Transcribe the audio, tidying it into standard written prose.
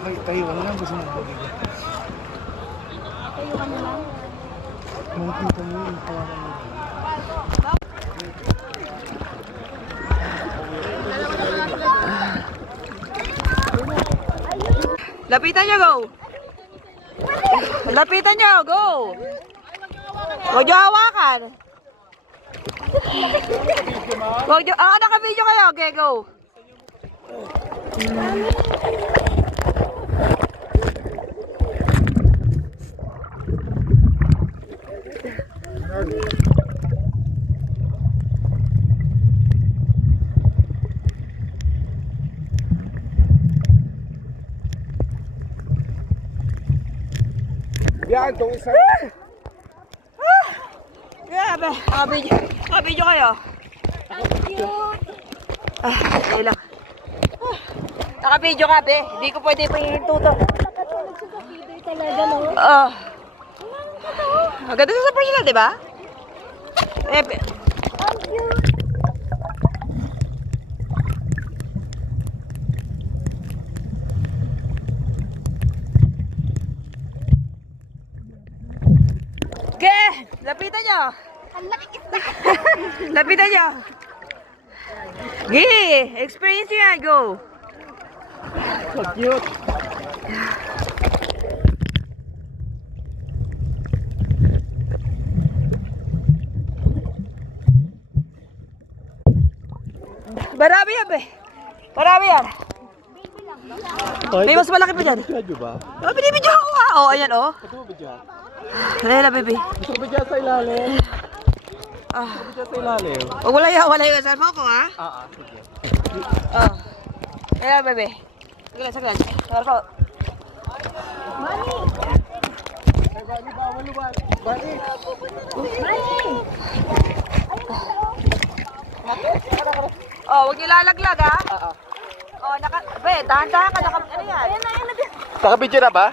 Tayuan lang, gusto mo ba dito? Tayuan na lang. Makikita mo yung kawalan mo. Lapitan nyo, go! Lapitan nyo, go! Huwag nyo hawakan. Huwag nyo, naka-video kayo, okay, go! Yan, itong isa. Grabe, naka-video kayo. Thank you. Ayun lang. Naka-video ka, be. Hindi ko pwede pahihinto to. Nakatulog siya sa feeder talaga, no? Ang ganda sa personal, di ba? Thank you. Okay, lapitan nyo. Ang laki kita. Lapitan nyo. Okay, experience nyo yan, go. So cute. Marami yan, be. Marami yan. May mas malaki pa dyan. Video ba? Binibidyo ako, ha. Ayan, Ito mo video? Ayan na, baby. Gusto ko video sa ilalim. Video sa ilalim. Huwag wala yung cellphone ko, ha. Sige. Ayan, baby. Saglan. Saglan ko. Mami! Bani, bawal luwan. Bani. Huwag niyo lalaglag, ha. Be, dahan-dahan ka. Ano yan? Ayan na. Naka-video na ba?